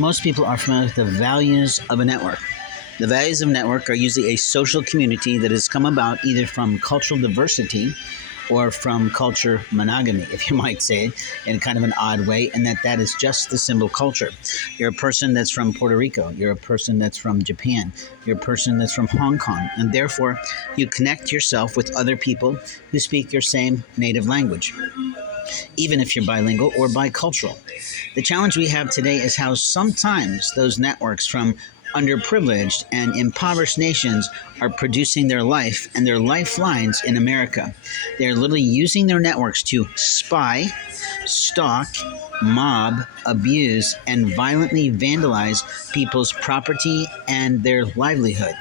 Most people are familiar with the values of a network. The values of a network are usually a social community that has come about either from cultural diversity or from culture monogamy, if you might say, in kind of an odd way, and that is just the symbol culture. You're a person that's from Puerto Rico. You're a person that's from Japan. You're a person that's from Hong Kong. And therefore, you connect yourself with other people who speak your same native language, even if you're bilingual or bicultural. The challenge we have today is how sometimes those networks from underprivileged and impoverished nations are producing their life and their lifelines in America. They're literally using their networks to spy, stalk, mob, abuse, and violently vandalize people's property and their livelihood.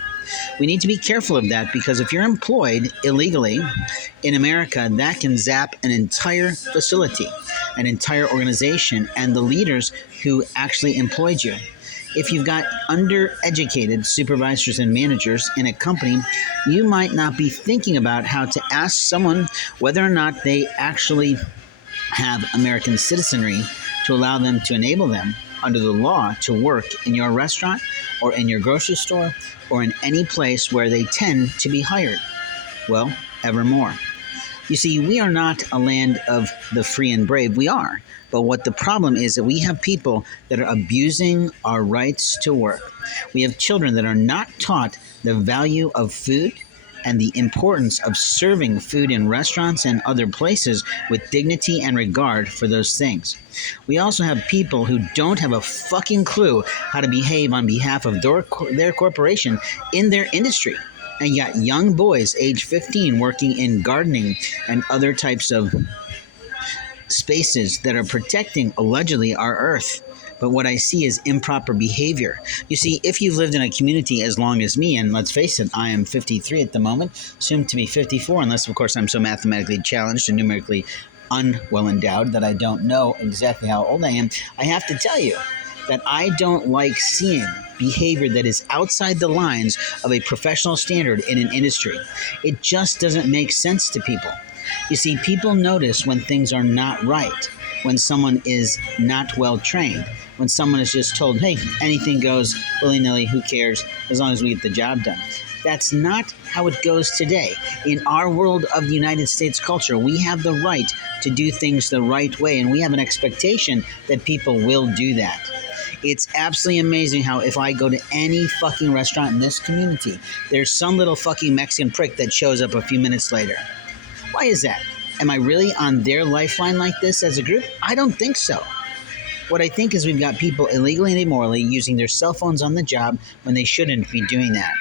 We need to be careful of that because if you're employed illegally in America, that can zap an entire facility, an entire organization, and the leaders who actually employed you. If you've got undereducated supervisors and managers in a company, you might not be thinking about how to ask someone whether or not they actually have American citizenry to allow them to enable them under the law to work in your restaurant or in your grocery store or in any place where they tend to be hired. Well, evermore. You see, we are not a land of the free and brave. We are. But what the problem is that we have people that are abusing our rights to work. We have children that are not taught the value of food and the importance of serving food in restaurants and other places with dignity and regard for those things. We also have people who don't have a fucking clue how to behave on behalf of their corporation in their industry. And you got young boys, age 15, working in gardening and other types of spaces that are protecting, allegedly, our earth. But what I see is improper behavior. You see, if you've lived in a community as long as me, and let's face it, I am 53 at the moment, soon to be 54, unless, of course, I'm so mathematically challenged and numerically unwell endowed that I don't know exactly how old I am, I have to tell you that I don't like seeing behavior that is outside the lines of a professional standard in an industry. It just doesn't make sense to people. You see, people notice when things are not right, when someone is not well trained, when someone is just told, hey, anything goes, willy-nilly, who cares, as long as we get the job done. That's not how it goes today. In our world of the United States culture, we have the right to do things the right way, and we have an expectation that people will do that. It's absolutely amazing how if I go to any fucking restaurant in this community, there's some little fucking Mexican prick that shows up a few minutes later. Why is that? Am I really on their lifeline like this as a group? I don't think so. What I think is we've got people illegally and immorally using their cell phones on the job when they shouldn't be doing that.